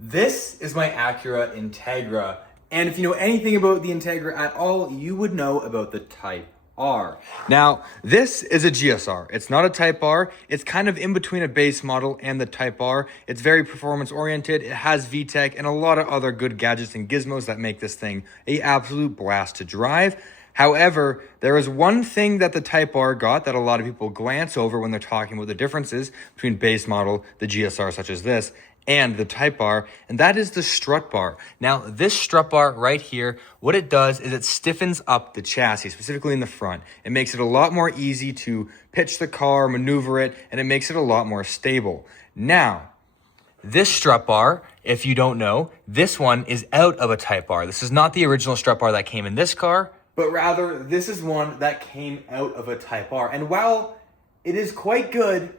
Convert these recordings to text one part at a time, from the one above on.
This is my Acura Integra, and if you know anything about the Integra at all, you would know about the Type R. Now, this is a GSR. It's not a Type R. It's kind of in between a base model and the Type R. It's very performance oriented. It has VTEC and a lot of other good gadgets and gizmos that make this thing an absolute blast to drive. However, there is one thing that the Type R got that a lot of people glance over when they're talking about the differences between base model, the GSR such as this, and the Type R, and that is the strut bar. Now, this strut bar right here, what it does is it stiffens up the chassis, specifically in the front. It makes it a lot more easy to pitch the car, maneuver it, and it makes it a lot more stable. Now, this strut bar, if you don't know, this one is out of a Type R. This is not the original strut bar that came in this car, but rather this is one that came out of a Type R. And while it is quite good,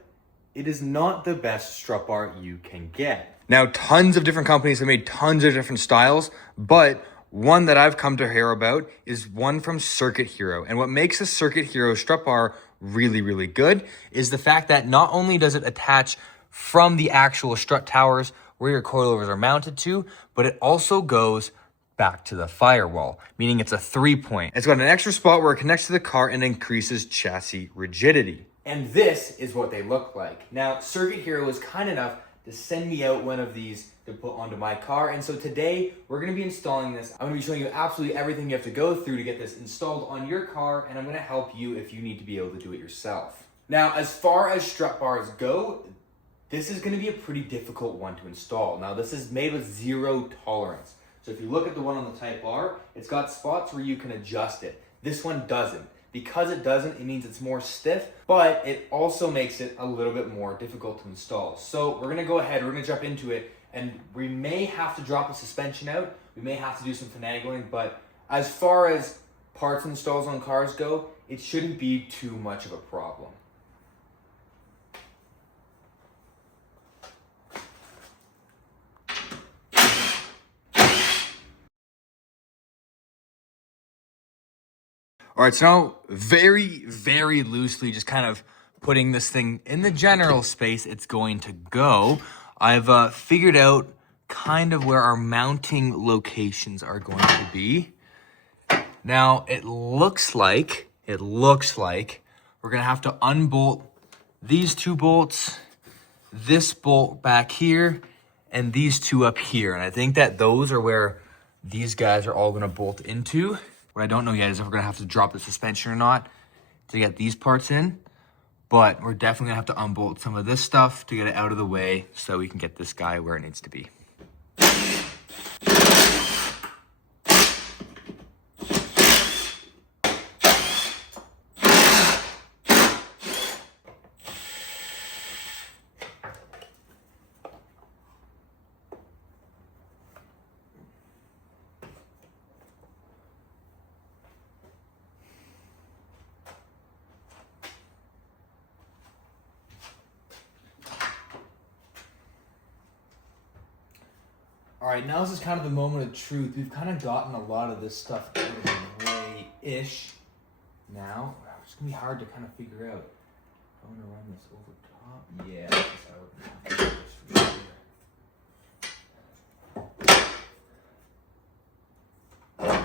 it is not the best strut bar you can get. Now, tons of different companies have made tons of different styles, but one that I've come to hear about is one from Circuit Hero. And what makes a Circuit Hero strut bar really, really good is the fact that not only does it attach from the actual strut towers where your coilovers are mounted to, but it also goes back to the firewall, meaning it's a 3-point. It's got an extra spot where it connects to the car and increases chassis rigidity. And this is what they look like. Now, Circuit Hero was kind enough to send me out one of these to put onto my car. And so today we're gonna be installing this. I'm gonna be showing you absolutely everything you have to go through to get this installed on your car. And I'm gonna help you if you need to be able to do it yourself. Now, as far as strut bars go, this is gonna be a pretty difficult one to install. Now, this is made with 0 tolerance. So if you look at the one on the Type R, it's got spots where you can adjust it. This one doesn't. Because it doesn't, it means it's more stiff, but it also makes it a little bit more difficult to install. So we're gonna go ahead, we're gonna jump into it, and we may have to drop the suspension out, we may have to do some finagling, but as far as parts installs on cars go, it shouldn't be too much of a problem. All right, so now very, very loosely, just kind of putting this thing in the general space it's going to go, I've figured out kind of where our mounting locations are going to be. Now, it looks like we're gonna have to unbolt these 2 bolts, this bolt back here, and these 2 up here. And I think that those are where these guys are all gonna bolt into. What I don't know yet is if we're gonna have to drop the suspension or not to get these parts in, but we're definitely gonna have to unbolt some of this stuff to get it out of the way so we can get this guy where it needs to be. All right, now this is kind of the moment of truth. We've kind of gotten a lot of this stuff out of the way-ish. Now, it's gonna be hard to kind of figure out. I'm gonna run this over top. Yeah, that's how it.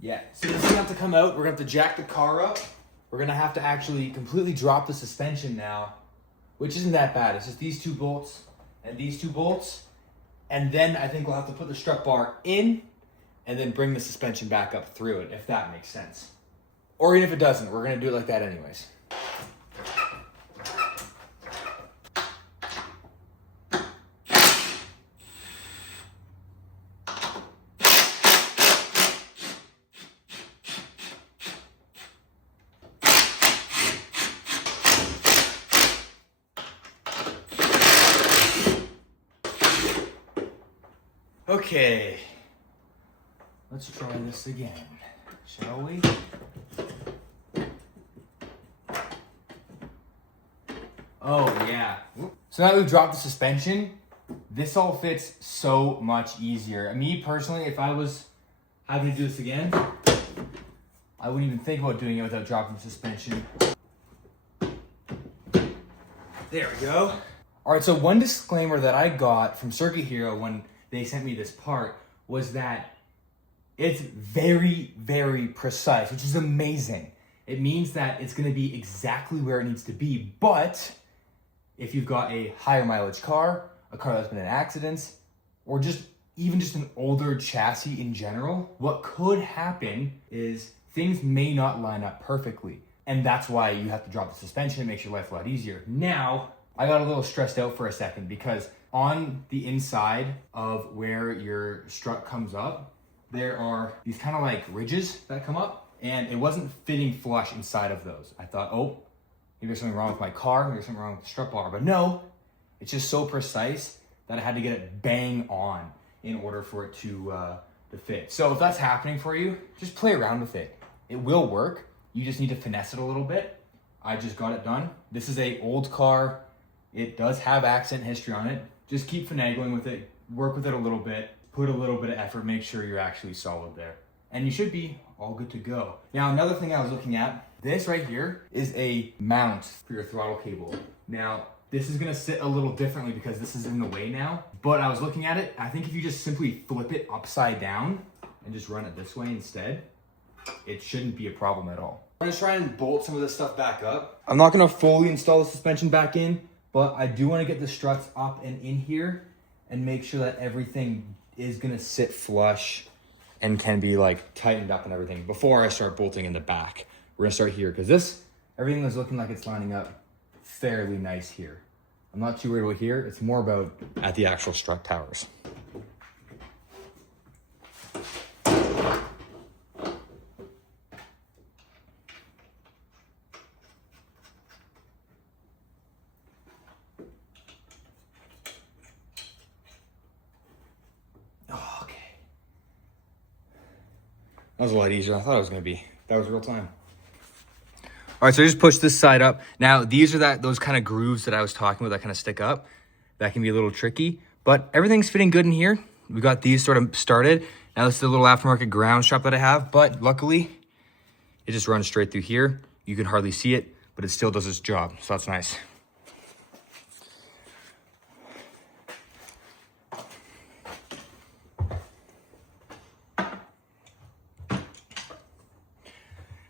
Yeah, so this is gonna have to come out. We're gonna have to jack the car up. We're gonna have to actually completely drop the suspension now, which isn't that bad. It's just these 2 bolts and these 2 bolts. And then I think we'll have to put the strut bar in and then bring the suspension back up through it, if that makes sense. Or even if it doesn't, we're gonna do it like that anyways. Okay, let's try this again, shall we? Oh yeah. So now that we've dropped the suspension, this all fits so much easier. Me personally, if I was having to do this again, I wouldn't even think about doing it without dropping the suspension. There we go. All right, so one disclaimer that I got from Circuit Hero when they sent me this part was that it's very, very precise, which is amazing. It means that it's gonna be exactly where it needs to be, but if you've got a higher mileage car, a car that's been in accidents, or just even just an older chassis in general, what could happen is things may not line up perfectly. And that's why you have to drop the suspension. It makes your life a lot easier. Now, I got a little stressed out for a second because on the inside of where your strut comes up, there are these kind of like ridges that come up, and it wasn't fitting flush inside of those. I thought, oh, maybe there's something wrong with my car, maybe there's something wrong with the strut bar, but no, it's just so precise that I had to get it bang on in order for it to fit. So if that's happening for you, just play around with it. It will work. You just need to finesse it a little bit. I just got it done. This is an old car. It does have accident history on it. Just keep finagling with it, work with it a little bit, put a little bit of effort, make sure you're actually solid there. And you should be all good to go. Now, another thing I was looking at, this right here is a mount for your throttle cable. Now, this is gonna sit a little differently because this is in the way now, but I was looking at it, I think if you just simply flip it upside down and just run it this way instead, it shouldn't be a problem at all. I'm gonna try and bolt some of this stuff back up. I'm not gonna fully install the suspension back in, but I do wanna get the struts up and in here and make sure that everything is gonna sit flush and can be like tightened up and everything before I start bolting in the back. We're gonna start here because everything is looking like it's lining up fairly nice here. I'm not too worried about here. It's more about at the actual strut towers. Oh, okay. That was a lot easier than I thought it was gonna be. That was real time. All right, so just push this side up. Now, these are those kind of grooves that I was talking about that kind of stick up. That can be a little tricky, but everything's fitting good in here. We got these sort of started. Now, this is a little aftermarket ground strap that I have, but luckily, it just runs straight through here. You can hardly see it, but it still does its job, so that's nice.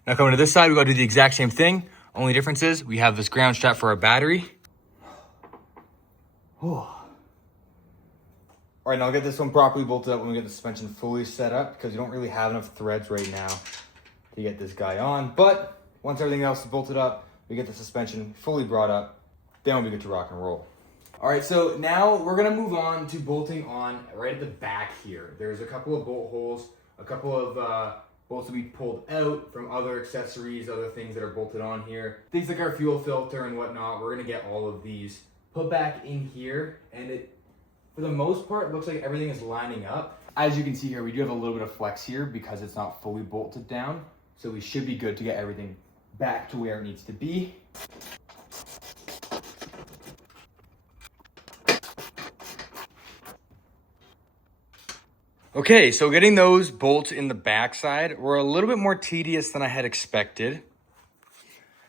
Now coming to this side, we gotta do the exact same thing. Only difference is we have this ground strap for our battery. All right, now I'll get this one properly bolted up when we get the suspension fully set up because we don't really have enough threads right now to get this guy on. But once everything else is bolted up, we get the suspension fully brought up, then we'll be good to rock and roll. All right, so now we're gonna move on to bolting on right at the back here. There's a couple of bolt holes, a couple of bolts to be pulled out from other accessories, other things that are bolted on here. Things like our fuel filter and whatnot, we're gonna get all of these put back in here, and it, for the most part, looks like everything is lining up. As you can see here, we do have a little bit of flex here because it's not fully bolted down, so we should be good to get everything back to where it needs to be. Okay, so getting those bolts in the backside were a little bit more tedious than I had expected.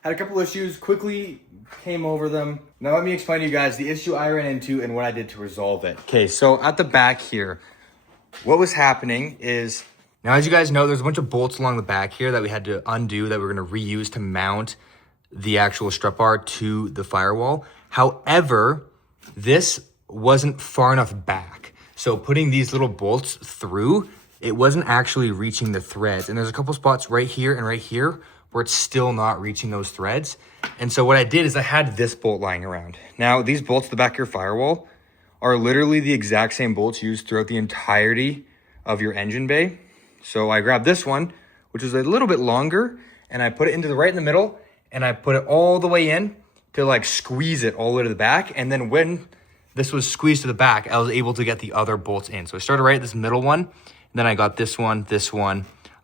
Had a couple issues, quickly came over them. Now let me explain to you guys the issue I ran into and what I did to resolve it. Okay, so at the back here, what was happening is, now as you guys know, there's a bunch of bolts along the back here that we had to undo that we're gonna reuse to mount the actual strut bar to the firewall. However, this wasn't far enough back. So putting these little bolts through, it wasn't actually reaching the threads. And there's a couple spots right here and right here where it's still not reaching those threads. And so what I did is I had this bolt lying around. Now these bolts at the back of your firewall are literally the exact same bolts used throughout the entirety of your engine bay. So I grabbed this one, which is a little bit longer, and I put it into right in the middle, and I put it all the way in to like squeeze it all the way to the back. And then when this was squeezed to the back, I was able to get the other bolts in. So I started right at this middle one, and then I got this one.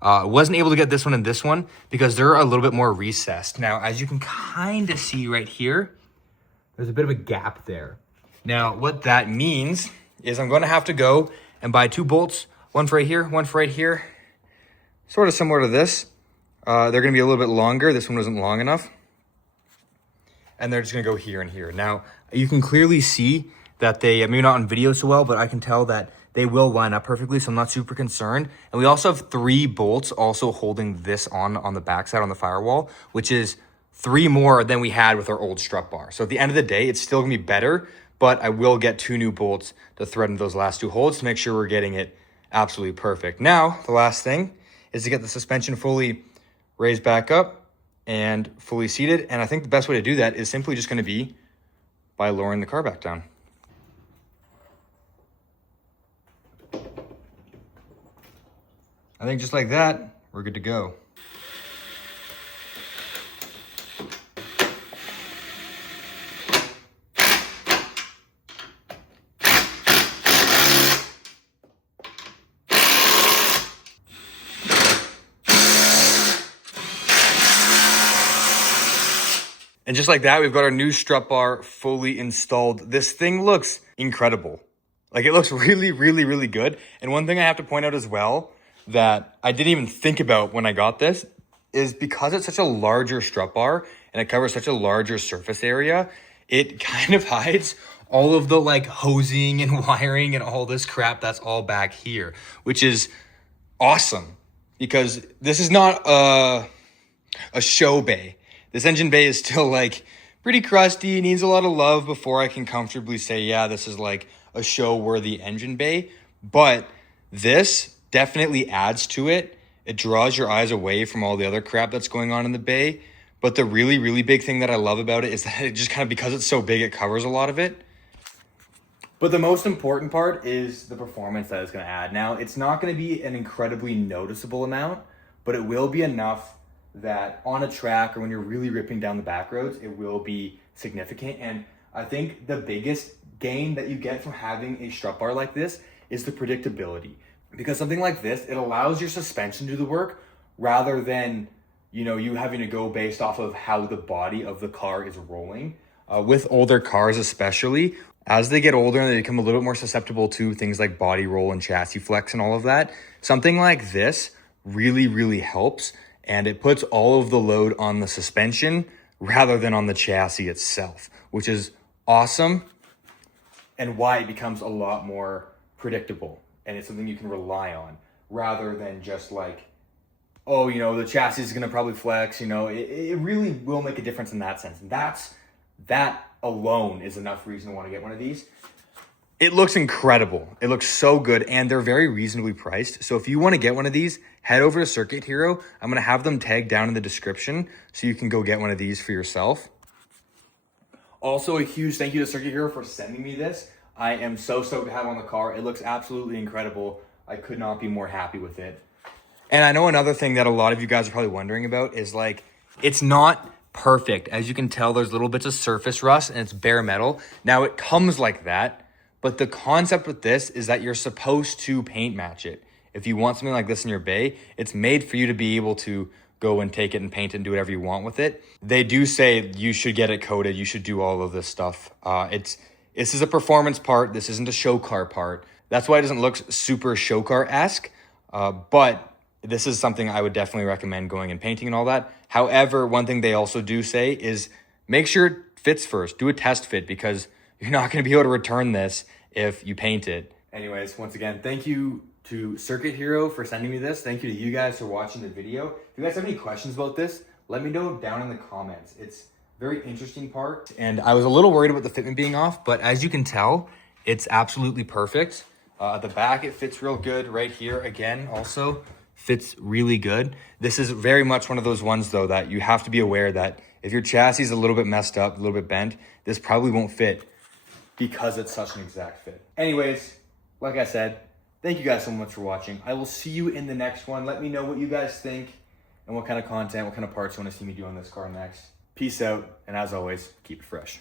I wasn't able to get this one and this one because they're a little bit more recessed. Now, as you can kind of see right here, there's a bit of a gap there. Now, what that means is I'm gonna have to go and buy two bolts, one for right here, one for right here, sort of similar to this. They're gonna be a little bit longer. This one wasn't long enough. and they're just gonna go here and here. Now, you can clearly see that they, maybe not on video so well, but I can tell that they will line up perfectly, so I'm not super concerned. And we also have 3 bolts also holding this on the backside on the firewall, which is 3 more than we had with our old strut bar. So at the end of the day, it's still gonna be better, but I will get 2 new bolts to thread into those last 2 holes to make sure we're getting it absolutely perfect. Now, the last thing is to get the suspension fully raised back up and fully seated. And I think the best way to do that is simply just gonna be by lowering the car back down. I think just like that, we're good to go. And just like that, we've got our new strut bar fully installed. This thing looks incredible. Like, it looks really, really, really good. And one thing I have to point out as well that I didn't even think about when I got this is because it's such a larger strut bar and it covers such a larger surface area, it kind of hides all of the like hosing and wiring and all this crap that's all back here, which is awesome because this is not a show bay. This engine bay is still like pretty crusty, needs a lot of love before I can comfortably say, yeah, this is like a show worthy engine bay. But this definitely adds to it. It draws your eyes away from all the other crap that's going on in the bay. But the really, really big thing that I love about it is that it just kind of, because it's so big, it covers a lot of it. But the most important part is the performance that it's going to add. Now, it's not going to be an incredibly noticeable amount, but it will be enough that on a track or when you're really ripping down the back roads, it will be significant. And I think the biggest gain that you get from having a strut bar like this is the predictability. Because something like this, it allows your suspension to do the work rather than, you know, you having to go based off of how the body of the car is rolling. With older cars especially, as they get older and they become a little bit more susceptible to things like body roll and chassis flex and all of that, something like this really, really helps. And it puts all of the load on the suspension rather than on the chassis itself, which is awesome and why it becomes a lot more predictable. And it's something you can rely on rather than just like, oh, you know, the chassis is going to probably flex, you know, it really will make a difference in that sense. And that alone is enough reason to want to get one of these. It looks incredible. It looks so good, and they're very reasonably priced. So if you want to get one of these, head over to Circuit Hero. I'm going to have them tagged down in the description so you can go get one of these for yourself. Also, a huge thank you to Circuit Hero for sending me this. I am so stoked to have it on the car. It looks absolutely incredible. I could not be more happy with it. And I know another thing that a lot of you guys are probably wondering about is like, it's not perfect. As you can tell, there's little bits of surface rust and it's bare metal. Now it comes like that. But the concept with this is that you're supposed to paint match it. If you want something like this in your bay, it's made for you to be able to go and take it and paint it and do whatever you want with it. They do say you should get it coated. You should do all of this stuff. This is a performance part. This isn't a show car part. That's why it doesn't look super show car-esque. But this is something I would definitely recommend going and painting and all that. However, one thing they also do say is make sure it fits first. Do a test fit because you're not going to be able to return this if you paint it. Anyways, once again, thank you to Circuit Hero for sending me this. Thank you to you guys for watching the video. If you guys have any questions about this, let me know down in the comments. It's a very interesting part. And I was a little worried about the fitment being off, but as you can tell, it's absolutely perfect. At the back, it fits real good. Right here, again, also fits really good. This is very much one of those ones, though, that you have to be aware that if your chassis is a little bit messed up, a little bit bent, this probably won't fit because it's such an exact fit. Anyways, like I said, thank you guys so much for watching. I will see you in the next one. Let me know what you guys think and what kind of content, what kind of parts you want to see me do on this car next. Peace out, and as always, keep it fresh.